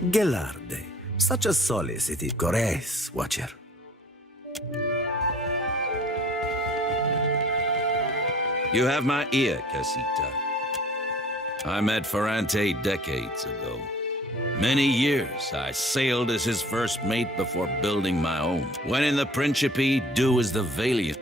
Gelarde, such a solicity caress, watcher. You have my ear, Casita. I met Ferrante decades ago. Many years I sailed as his first mate before building my own. When in the Principe, do as the valiant.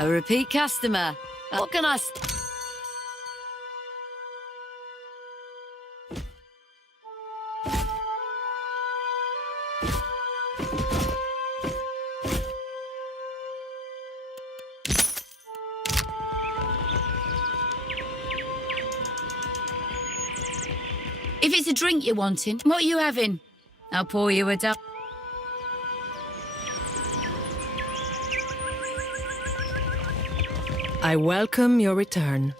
A repeat customer. What can I... If it's a drink you're wanting, what are you having? I'll pour you a double. I welcome your return.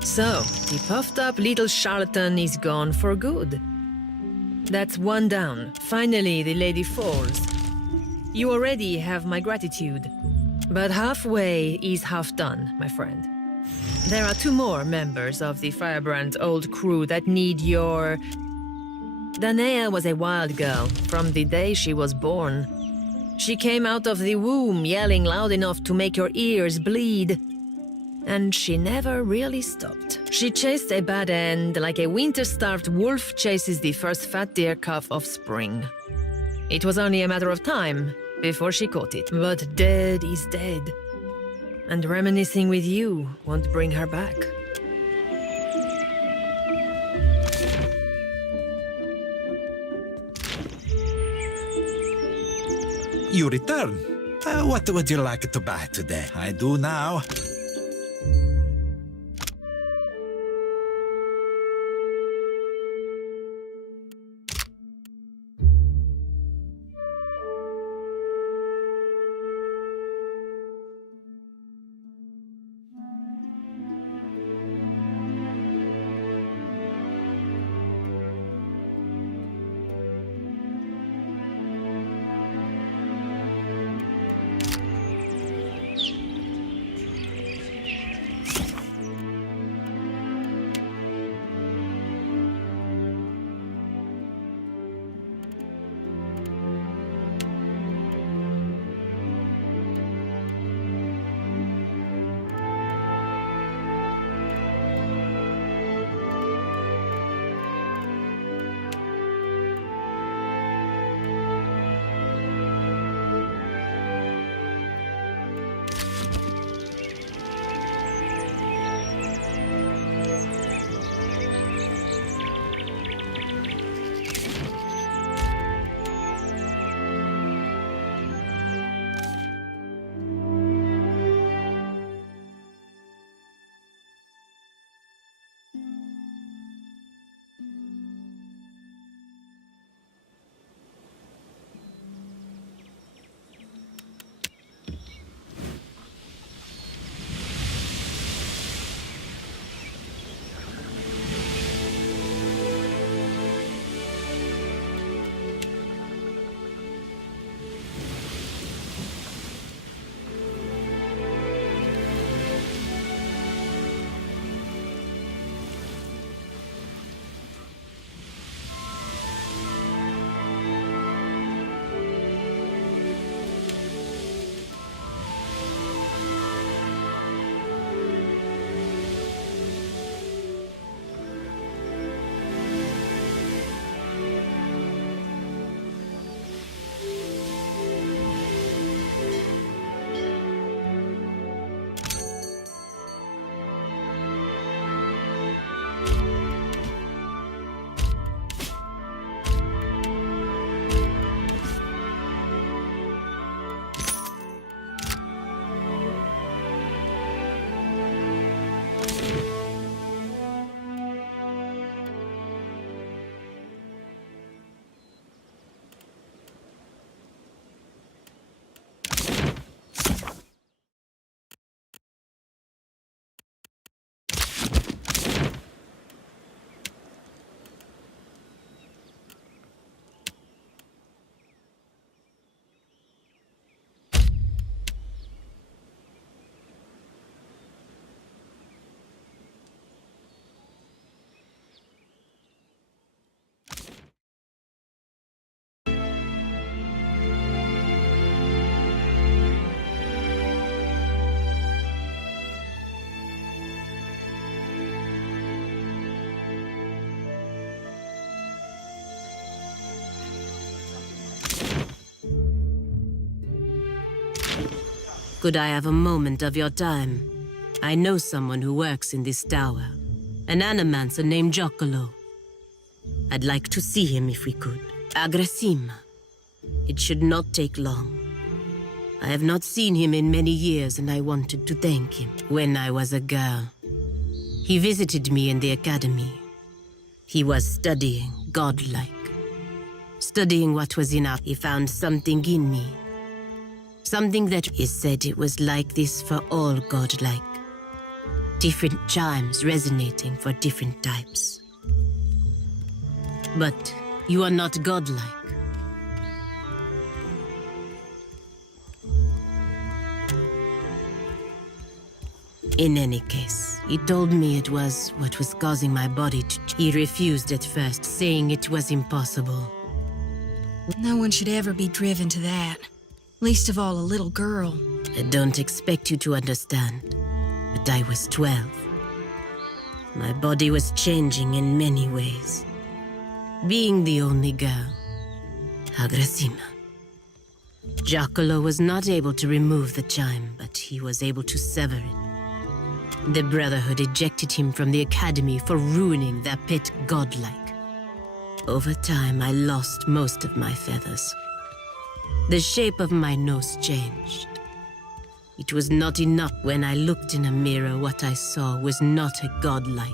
So, the puffed-up little charlatan is gone for good. That's one down. Finally, the lady falls. You already have my gratitude. But halfway is half done, my friend. There are two more members of the Firebrand's old crew that need your... Danae was a wild girl from the day she was born. She came out of the womb yelling loud enough to make your ears bleed. And she never really stopped. She chased a bad end like a winter-starved wolf chases the first fat deer calf of spring. It was only a matter of time before she caught it. But dead is dead. And reminiscing with you won't bring her back. You return. What would you like to buy today? I do now. Could I have a moment of your time? I know someone who works in this tower. An animancer named Giacomo. I'd like to see him if we could. Agressima. It should not take long. I have not seen him in many years and I wanted to thank him. When I was a girl, he visited me in the academy. He was studying, godlike. Studying what was in us, he found something in me. Something that he said it was like this for all godlike. Different chimes resonating for different types. But you are not godlike. In any case, he told me it was what was causing my body to... He refused at first, saying it was impossible. No one should ever be driven to that. Least of all a little girl. I don't expect you to understand, but I was 12. My body was changing in many ways. Being the only girl, Agressima. Giacomo was not able to remove the chime, but he was able to sever it. The Brotherhood ejected him from the academy for ruining their pet godlike. Over time, I lost most of my feathers. The shape of my nose changed. It was not enough. When I looked in a mirror, what I saw was not a godlike.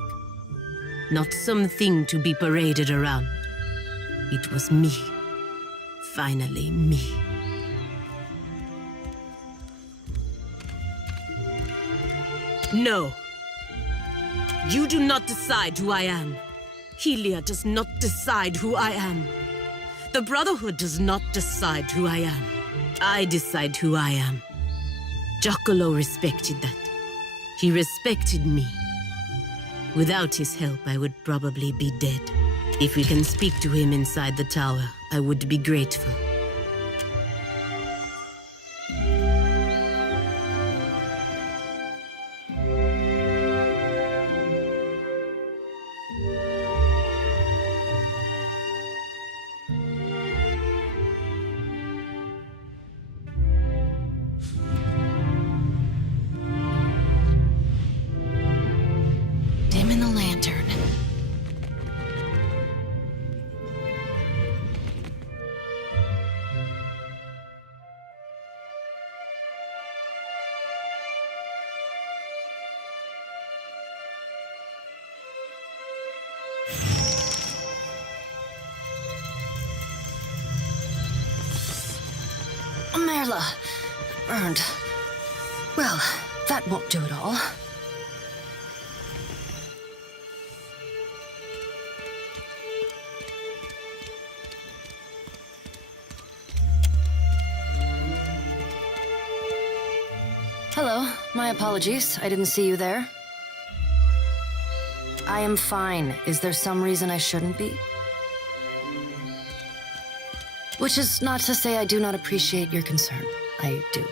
Not something to be paraded around. It was me. Finally, me. No. You do not decide who I am. Helia does not decide who I am. The Brotherhood does not decide who I am. I decide who I am. Giacomo respected that. He respected me. Without his help, I would probably be dead. If we can speak to him inside the tower, I would be grateful. Dim in the lantern. Merla. Burned. Well, that won't do it all. Hello. My apologies. I didn't see you there. I am fine. Is there some reason I shouldn't be? Which is not to say I do not appreciate your concern. I do.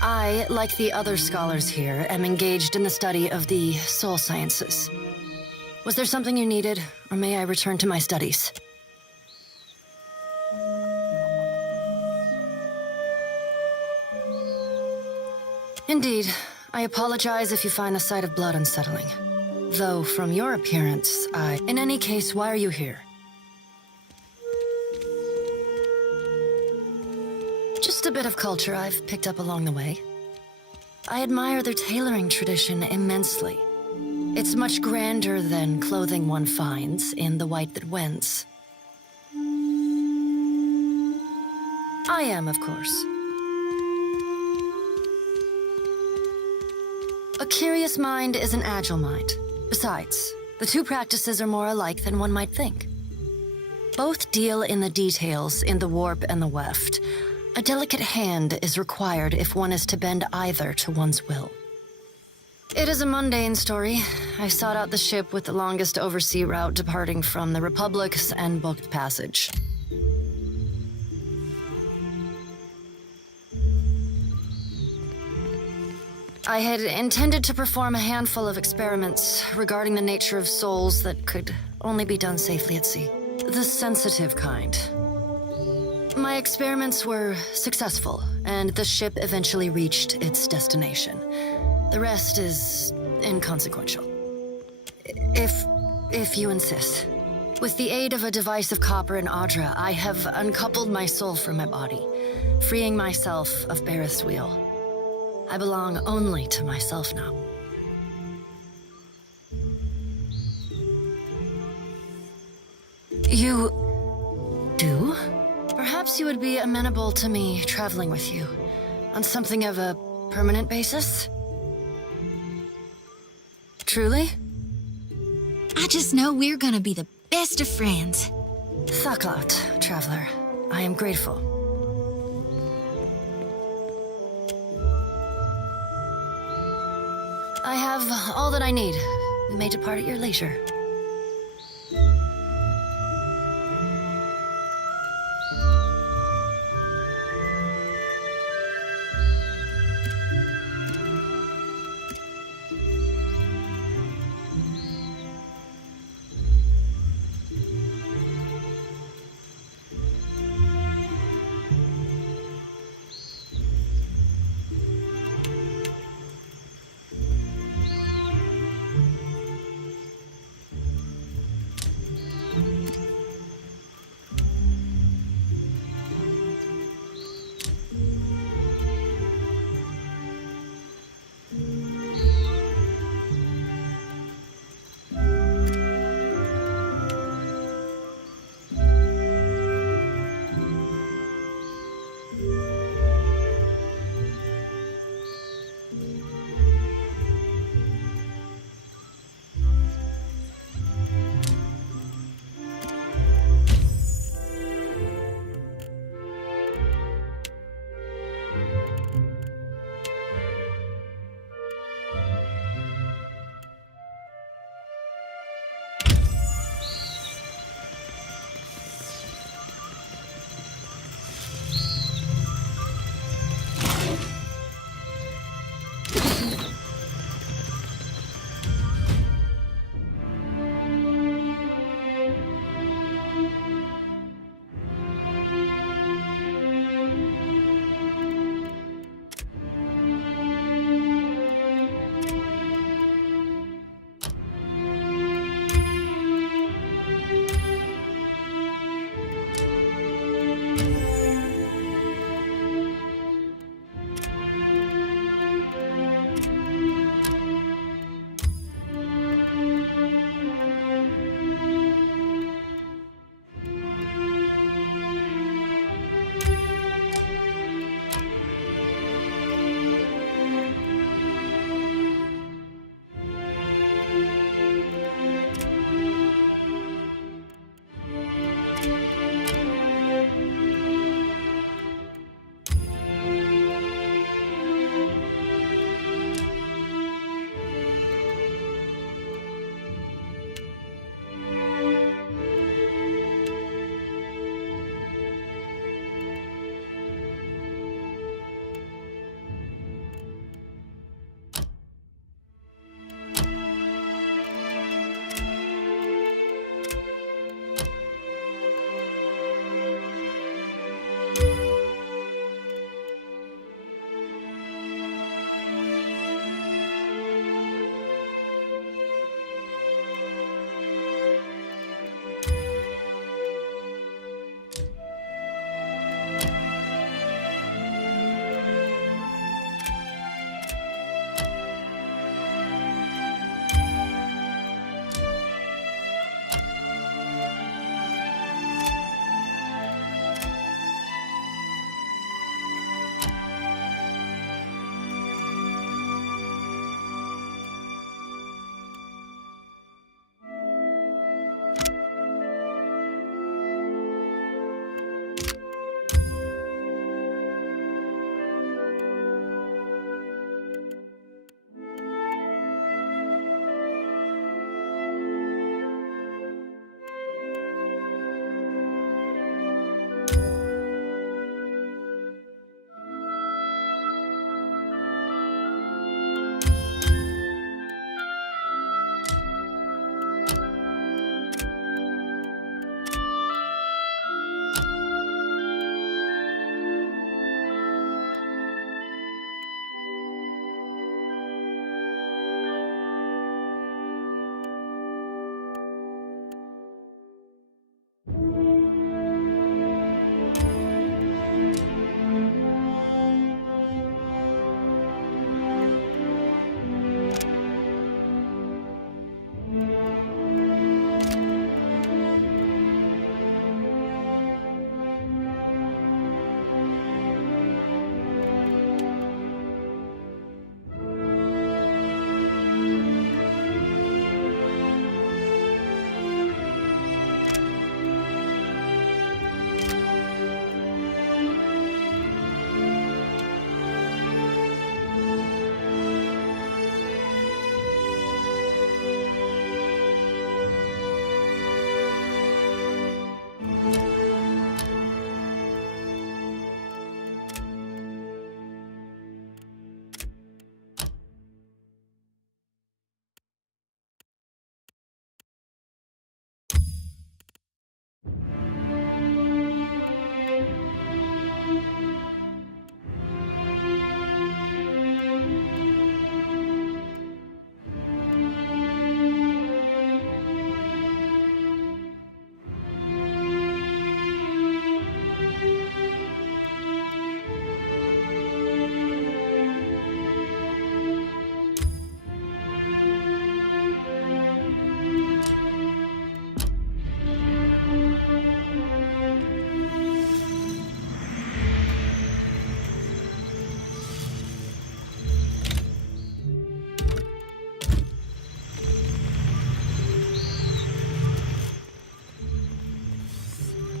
I, like the other scholars here, am engaged in the study of the soul sciences. Was there something you needed, or may I return to my studies? Indeed. I apologize if you find the sight of blood unsettling. Though, from your appearance, In any case, why are you here? Just a bit of culture I've picked up along the way. I admire their tailoring tradition immensely. It's much grander than clothing one finds in The White That Wends. I am, of course. A curious mind is an agile mind. Besides, the two practices are more alike than one might think. Both deal in the details in the warp and the weft. A delicate hand is required if one is to bend either to one's will. It is a mundane story. I sought out the ship with the longest oversea route departing from the Republics and booked passage. I had intended to perform a handful of experiments regarding the nature of souls that could only be done safely at sea. The sensitive kind. My experiments were successful, and the ship eventually reached its destination. The rest is inconsequential. If you insist. With the aid of a device of copper and Audra, I have uncoupled my soul from my body, freeing myself of Bareth's wheel. I belong only to myself now. You do? Perhaps you would be amenable to me traveling with you, on something of a permanent basis? Truly? I just know we're gonna be the best of friends. Thaklat, traveler. I am grateful. I have all that I need. We may depart at your leisure.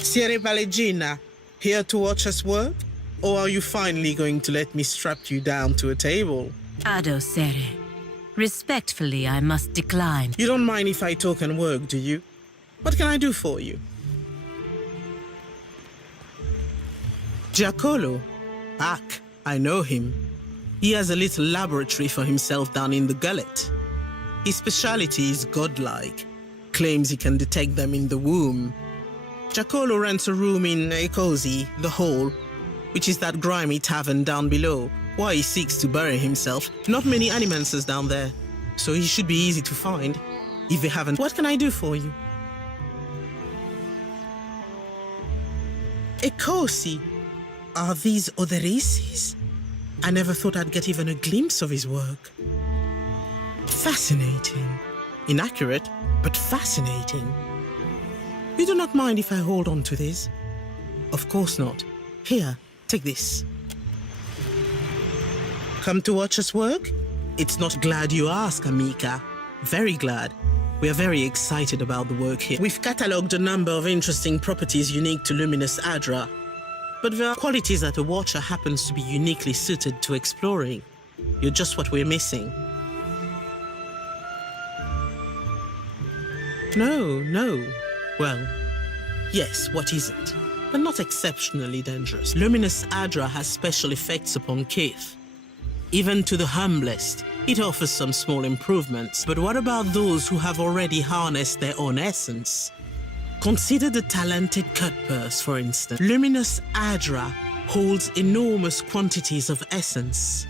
Siere Valegina, here to watch us work? Or are you finally going to let me strap you down to a table? Ado Sere. Respectfully, I must decline. You don't mind if I talk and work, do you? What can I do for you? Giacomo? Ak, I know him. He has a little laboratory for himself down in the gullet. His speciality is godlike. Claims he can detect them in the womb. Giacomo rents a room in Ecosi, the Hall, which is that grimy tavern down below, while he seeks to bury himself. Not many animancers down there, so he should be easy to find. If they haven't, what can I do for you? Ecosi? Are these other races? I never thought I'd get even a glimpse of his work. Fascinating. Inaccurate, but fascinating. You do not mind if I hold on to this? Of course not. Here, take this. Come to watch us work? It's not glad you ask, Amica. Very glad. We are very excited about the work here. We've catalogued a number of interesting properties unique to Luminous Adra, but there are qualities that a watcher happens to be uniquely suited to exploring. You're just what we're missing. No. Well, yes, what isn't? But not exceptionally dangerous. Luminous Adra has special effects upon Kith. Even to the humblest, it offers some small improvements. But what about those who have already harnessed their own essence? Consider the talented Cutpurse, for instance. Luminous Adra holds enormous quantities of essence,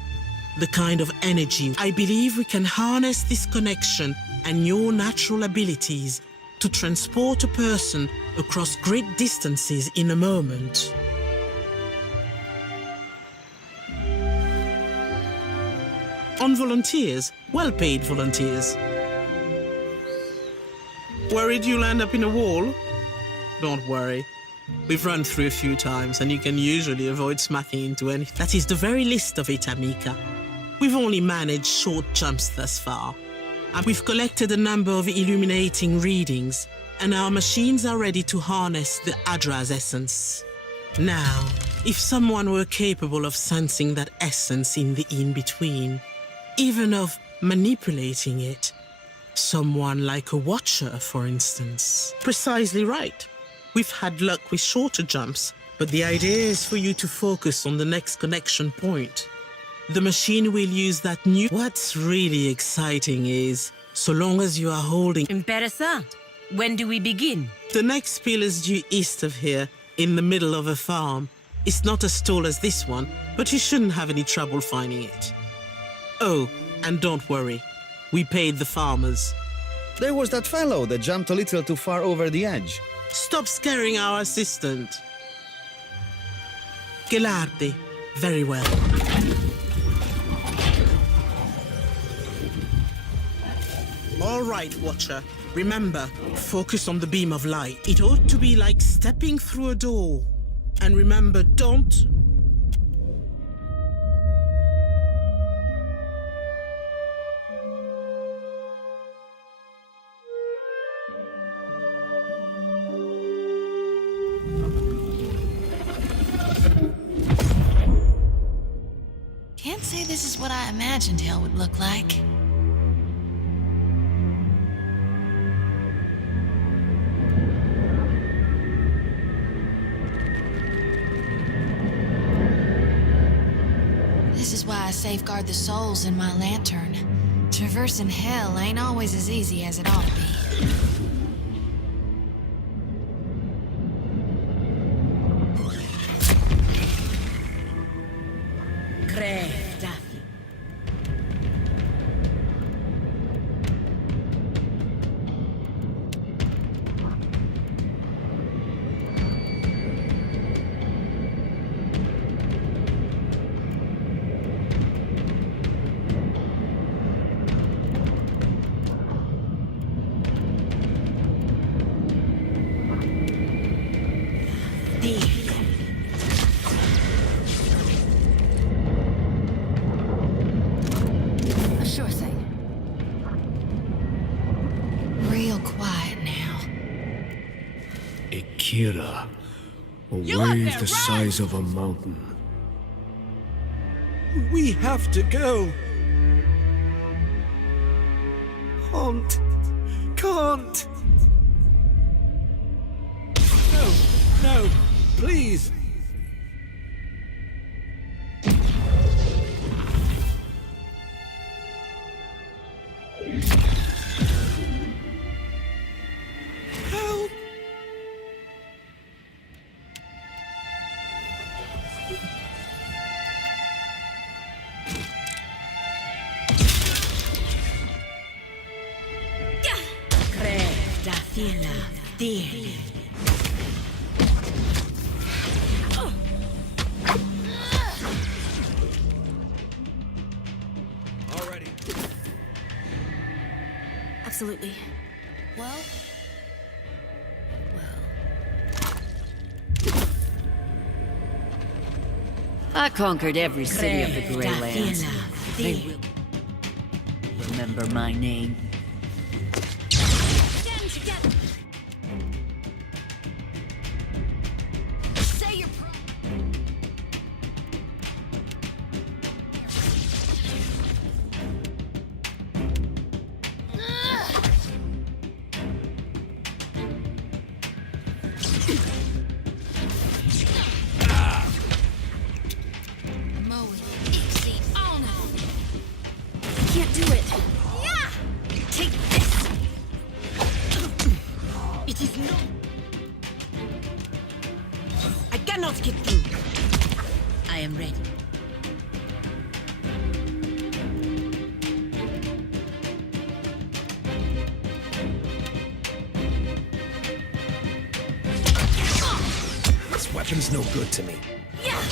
the kind of energy. I believe we can harness this connection and your natural abilities to transport a person across great distances in a moment. On volunteers, well-paid volunteers. Worried you'll end up in a wall? Don't worry. We've run through a few times and you can usually avoid smacking into anything. That is the very least of it, Amica. We've only managed short jumps thus far. And we've collected a number of illuminating readings, and our machines are ready to harness the Adra's essence. Now, if someone were capable of sensing that essence in the in-between, even of manipulating it, someone like a watcher, for instance. Precisely right. We've had luck with shorter jumps, but the idea is for you to focus on the next connection point. The machine will use that new... What's really exciting is, so long as you are holding... Interessant. When do we begin? The next pill is due east of here, in the middle of a farm. It's not as tall as this one, but you shouldn't have any trouble finding it. Oh, and don't worry. We paid the farmers. There was that fellow that jumped a little too far over the edge. Stop scaring our assistant. Gelardi. Very well. All right, Watcher. Remember, focus on the beam of light. It ought to be like stepping through a door. And remember, don't... Can't say this is what I imagined hell would look like. This is why I safeguard the souls in my lantern. Traversing hell ain't always as easy as it ought to be. Sure thing. Real quiet now. Akira, A wave the size of a mountain. We have to go. Can't. No, please. Help! Already. Absolutely. Well. I conquered every city of the Greylands. They will remember my name. Stand together. Say your can't do it. Yeah! Take this! It is not... I cannot get through. I am ready. This weapon's no good to me. Yeah!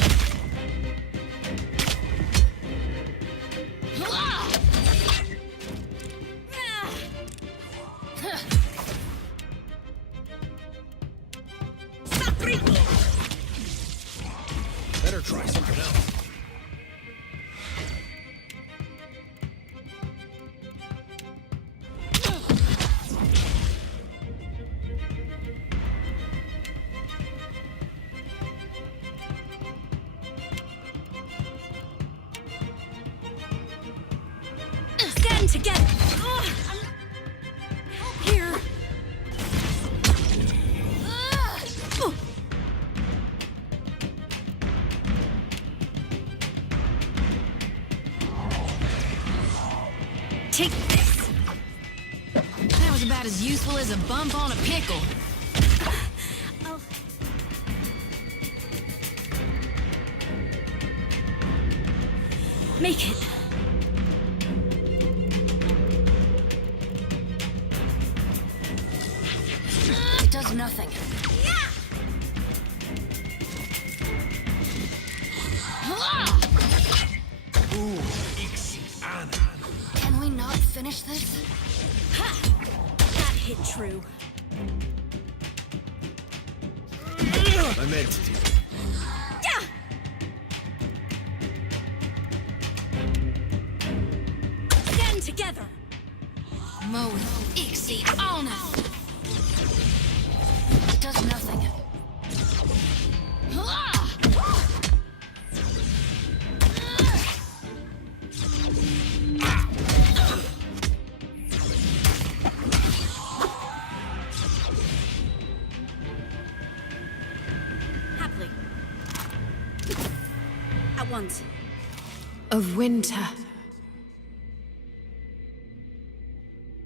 Better try something else. Stand together! Help here! Take this! That was about as useful as a bump on a pickle. Oh. Make it. It does nothing. Can we not finish this? That hit true. I meant to do. Stand together! Moe Ixie Ana! It does nothing. Happily. At once. Of winter.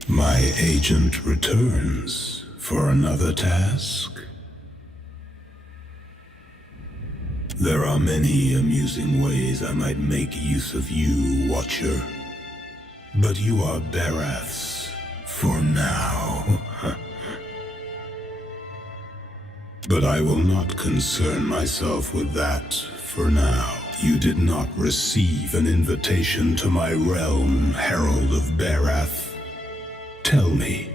My agent returns for another task. There are many amusing ways I might make use of you, Watcher. But you are Barath's for now. But I will not concern myself with that for now. You did not receive an invitation to my realm, Herald of Barath. Tell me,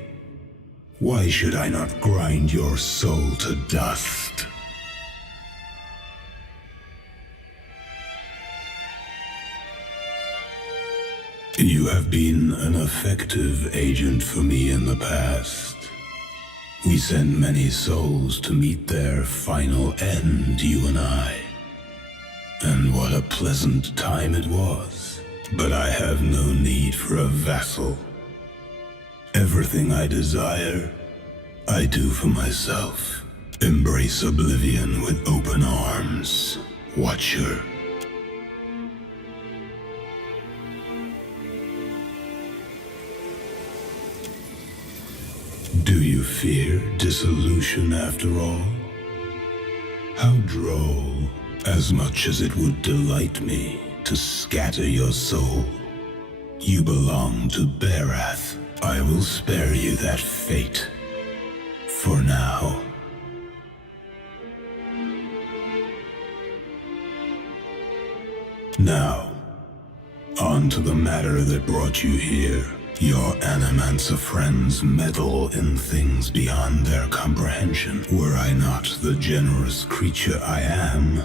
why should I not grind your soul to dust? You have been an effective agent for me in the past. We sent many souls to meet their final end, you and I. And what a pleasant time it was. But I have no need for a vassal. Everything I desire, I do for myself. Embrace oblivion with open arms, Watcher. Do you fear dissolution after all? How droll, as much as it would delight me to scatter your soul. You belong to Barath. I will spare you that fate. For now. Now, on to the matter that brought you here. Your Animancer friends meddle in things beyond their comprehension. Were I not the generous creature I am,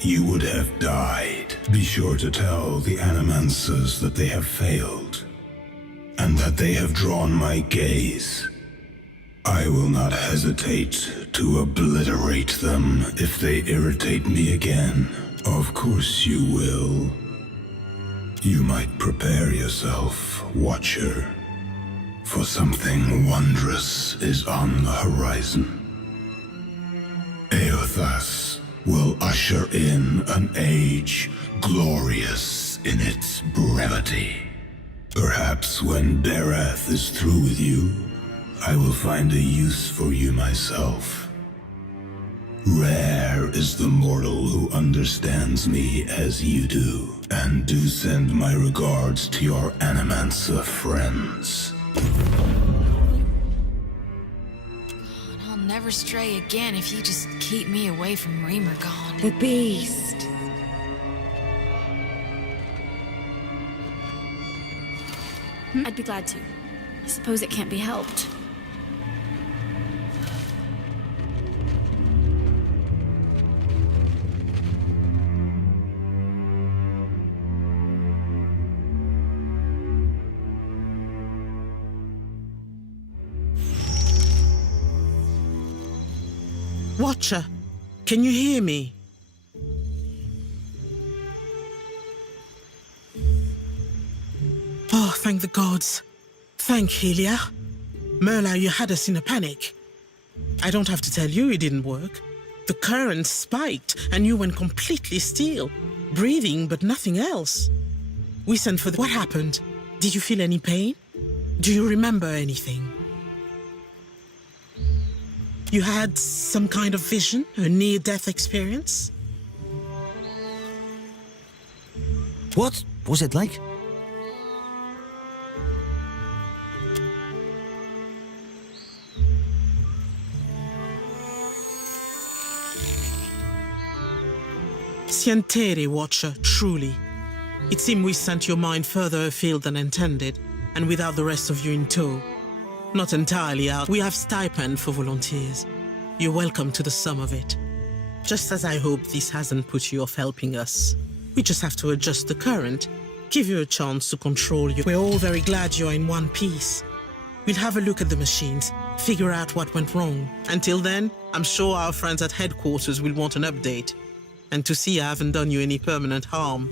you would have died. Be sure to tell the Animancers that they have failed, and that they have drawn my gaze. I will not hesitate to obliterate them if they irritate me again. Of course you will. You might prepare yourself, Watcher, for something wondrous is on the horizon. Eothas will usher in an age glorious in its brevity. Perhaps when Barath is through with you, I will find a use for you myself. Rare is the mortal who understands me as you do, and do send my regards to your Animancer friends. I'll never stray again if you just keep me away from Remergon. The beast. I'd be glad to. I suppose it can't be helped. Watcher, can you hear me? Oh, thank the gods. Thank Helia. Merla, you had us in a panic. I don't have to tell you it didn't work. The current spiked and you went completely still, breathing but nothing else. We sent for What happened? Did you feel any pain? Do you remember anything? You had some kind of vision, a near-death experience? What was it like? Sientere, Watcher, truly. It seemed we sent your mind further afield than intended, and without the rest of you in tow. Not entirely out. We have stipend for volunteers. You're welcome to the sum of it. Just as I hope this hasn't put you off helping us. We just have to adjust the current, give you a chance to control you. We're all very glad you're in one piece. We'll have a look at the machines, figure out what went wrong. Until then, I'm sure our friends at headquarters will want an update. And to see I haven't done you any permanent harm.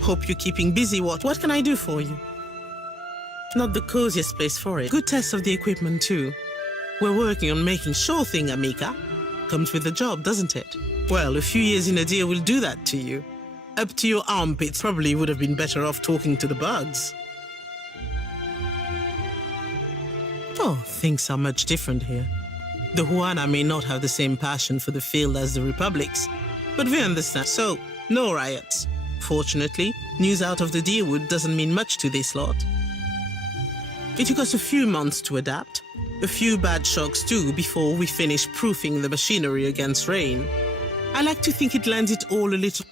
Hope you're keeping busy. What can I do for you? Not the coziest place for it. Good test of the equipment too. We're working on making sure thing, Amica. Comes with the job, doesn't it? Well, a few years in a deal will do that to you. Up to your armpits, probably would have been better off talking to the bugs. Oh, things are much different here. The Huana may not have the same passion for the field as the Republics, but we understand. So, no riots. Fortunately, news out of the Deerwood doesn't mean much to this lot. It took us a few months to adapt, a few bad shocks too before we finished proofing the machinery against rain. I like to think it lends it all a little...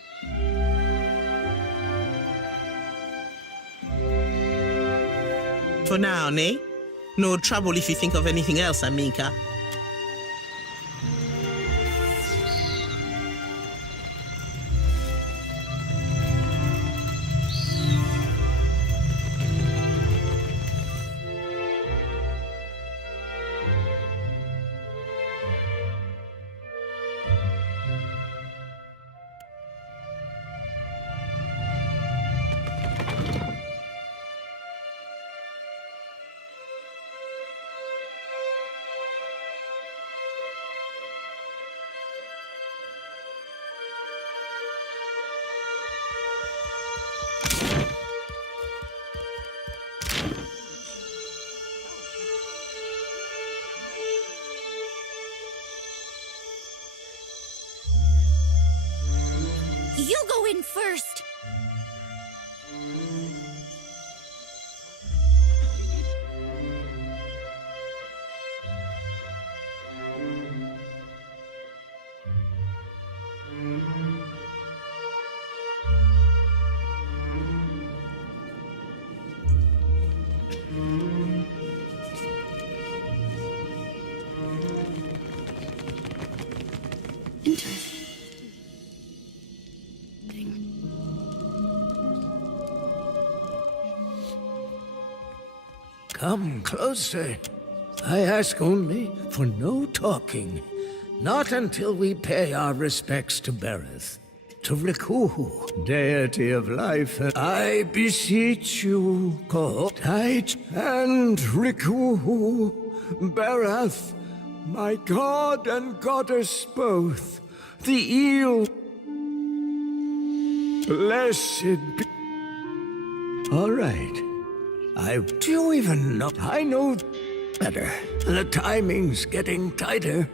For now, nay? No trouble if you think of anything else, Amika. You go in first. Come closer. I ask only for no talking. Not until we pay our respects to Bereth, to Rikuhu, deity of life. I beseech you, Kohotite and Rikuhu, Bereth, my god and goddess both, the eel. Blessed be. All right. Do you even know? I know better. The timing's getting tighter.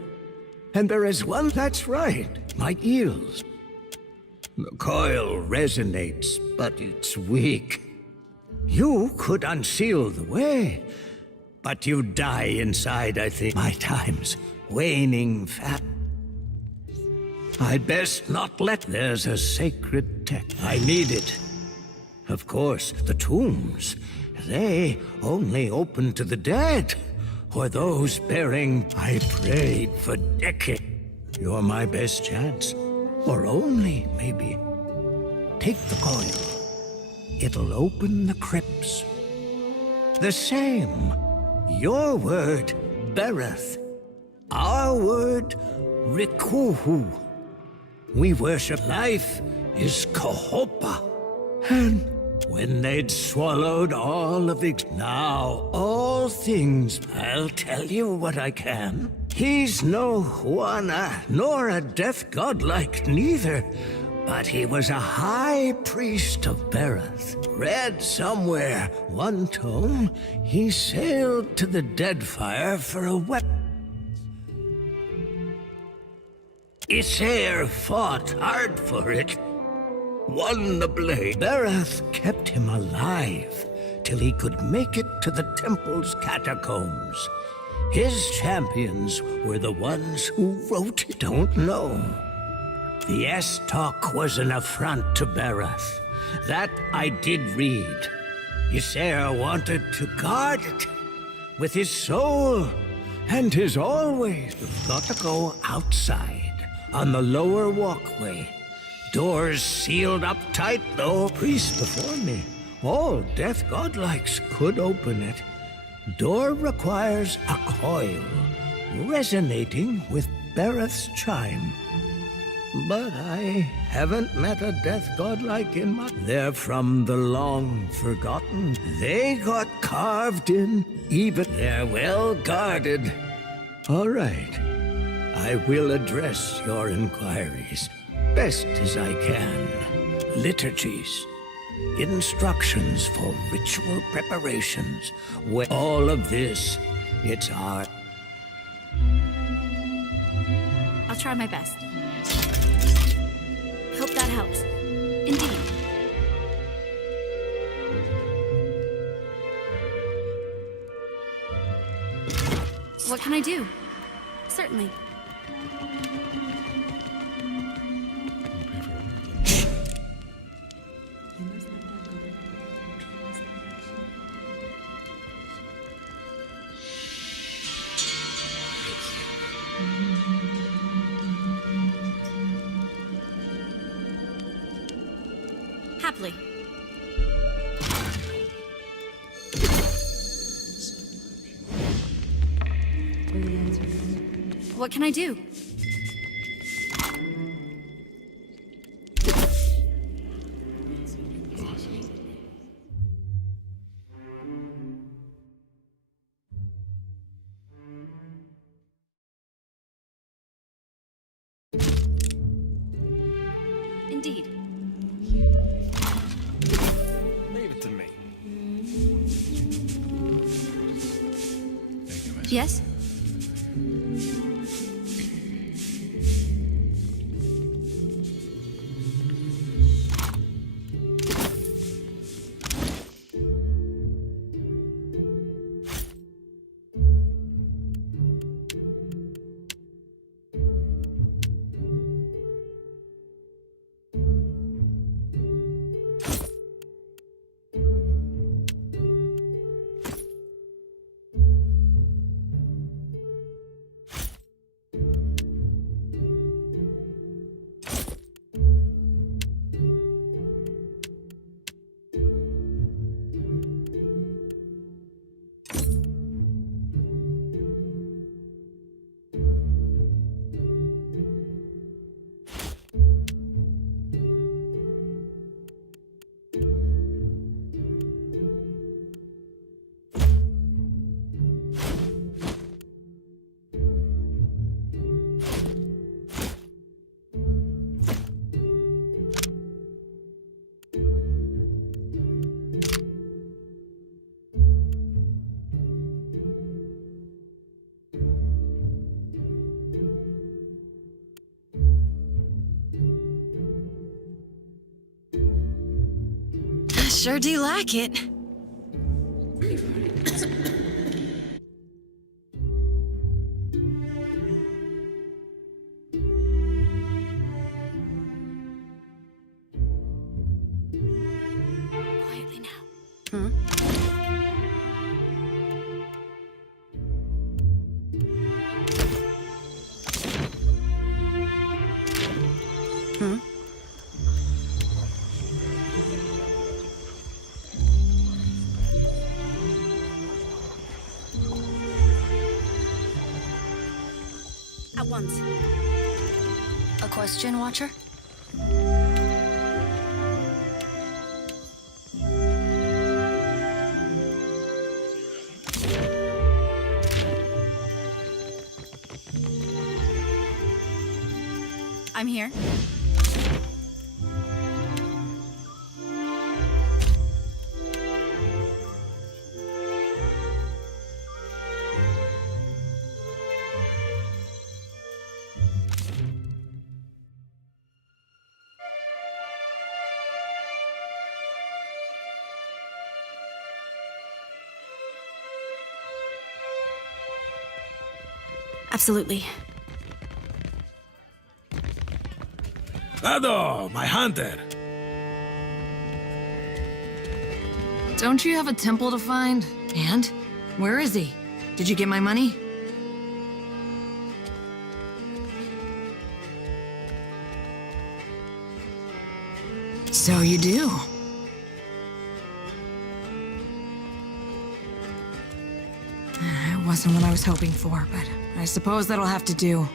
And there is one that's right. My eels. The coil resonates, but it's weak. You could unseal the way, but you die inside, I think. My time's waning fast. I'd best not let. There's a sacred text. I need it. Of course, the tombs. They only open to the dead, or those bearing. I prayed for decades. You're my best chance, or only, maybe. Take the coil. It'll open the crypts. The same. Your word, Bereth. Our word, Rikuhu. We worship life is Kohopa. And when they'd swallowed all of it, now all things, I'll tell you what I can. He's no Huana, nor a death godlike neither, but he was a high priest of Bereth. Read somewhere, one tome, he sailed to the Deadfire for a weapon. Isair fought hard for it. Won the blade. Bereth kept him alive till he could make it to the temple's catacombs. His champions were the ones who wrote it. Don't know. The S-talk was an affront to Bereth. That I did read. Isair wanted to guard it with his soul and his always. You've got to go outside on the lower walkway. Doors sealed up tight, though. Priest before me. All death godlikes could open it. Door requires a coil, resonating with Bereth's chime. But I haven't met a death godlike in my... They're from the long forgotten. They got carved in, even they're well guarded. All right. I will address your inquiries. Best as I can. Liturgies, instructions for ritual preparations. All of this, it's our... I'll try my best. Hope that helps. Indeed. What can I do? Certainly. Happily. What can I do? Indeed. Leave it to me. Yes? Sure do like it. Quietly now. Hmm? Hmm? At once. A question, Watcher? I'm here. Absolutely. Ado, my hunter! Don't you have a temple to find? And? Where is he? Did you get my money? So you do. It wasn't what I was hoping for, but I suppose that'll have to do.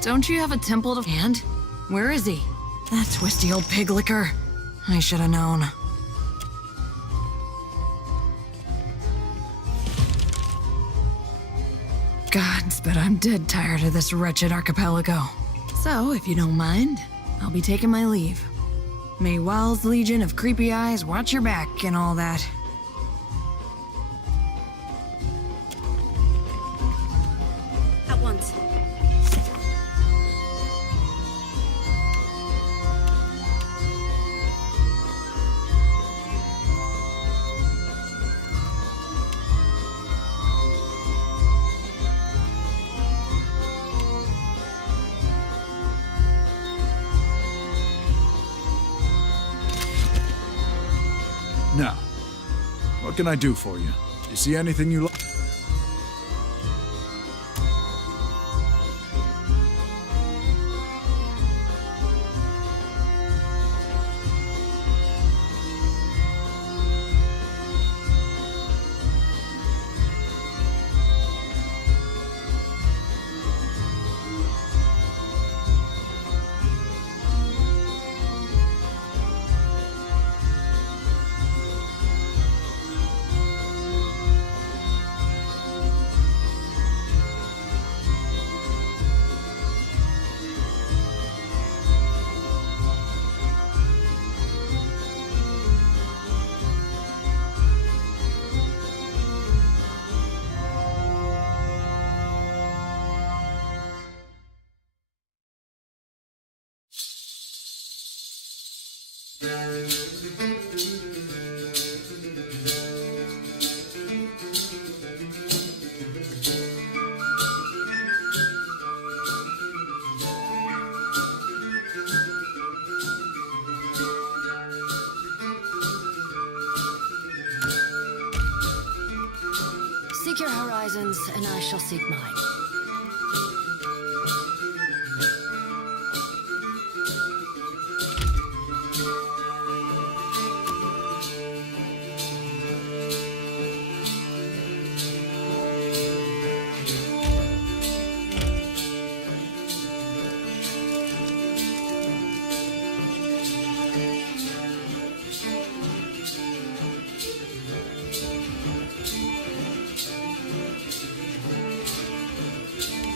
Don't you have a temple to— And? Where is he? That twisty old pig licker. I should have known. Gods, but I'm dead tired of this wretched archipelago. So, if you don't mind, I'll be taking my leave. May Wild's Legion of Creepy Eyes watch your back and all that. At once. can I do for you? You see anything you like? Seek your horizons, and I shall seek mine.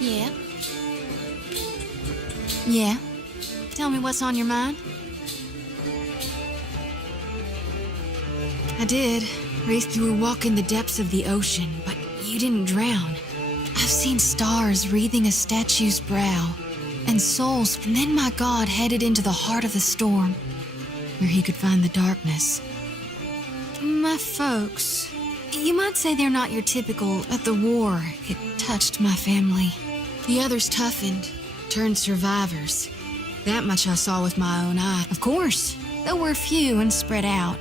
Yeah? Yeah? Tell me what's on your mind? I did. Wraith, you were walking the depths of the ocean, but you didn't drown. I've seen stars wreathing a statue's brow, and souls, and then my god headed into the heart of the storm, where he could find the darkness. My folks, you might say they're not your typical, at the war, it touched my family. The others toughened, turned survivors. That much I saw with my own eye. Of course, there were few and spread out.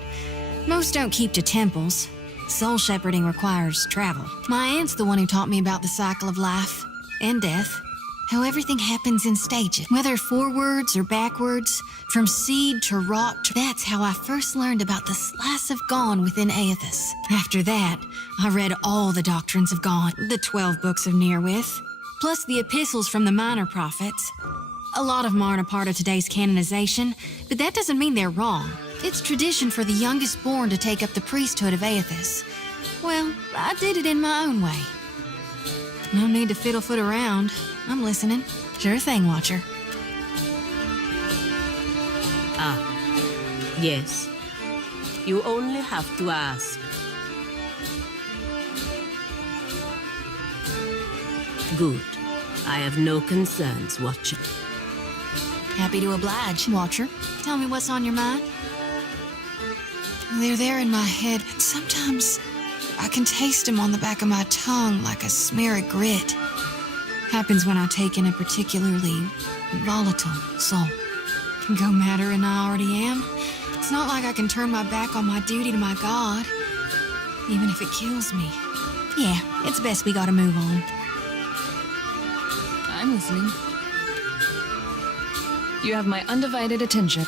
Most don't keep to temples. Soul shepherding requires travel. My aunt's the one who taught me about the cycle of life and death. How everything happens in stages, whether forwards or backwards, from seed to rot. That's how I first learned about the slice of Gone within Aethys. After that, I read all the doctrines of Gone, the 12 books of Nearwith, plus the epistles from the minor prophets. A lot of them aren't a part of today's canonization, but that doesn't mean they're wrong. It's tradition for the youngest born to take up the priesthood of Aethys. Well, I did it in my own way. No need to fiddle-foot around. I'm listening. Sure thing, Watcher. Ah, yes. You only have to ask. Good. I have no concerns, Watcher. Happy to oblige, Watcher. Tell me what's on your mind. They're there in my head, and sometimes I can taste them on the back of my tongue like a smear of grit. Happens when I take in a particularly volatile soul. Can go madder than I already am. It's not like I can turn my back on my duty to my god, even if it kills me. Yeah, it's best we gotta move on. I'm listening. You have my undivided attention.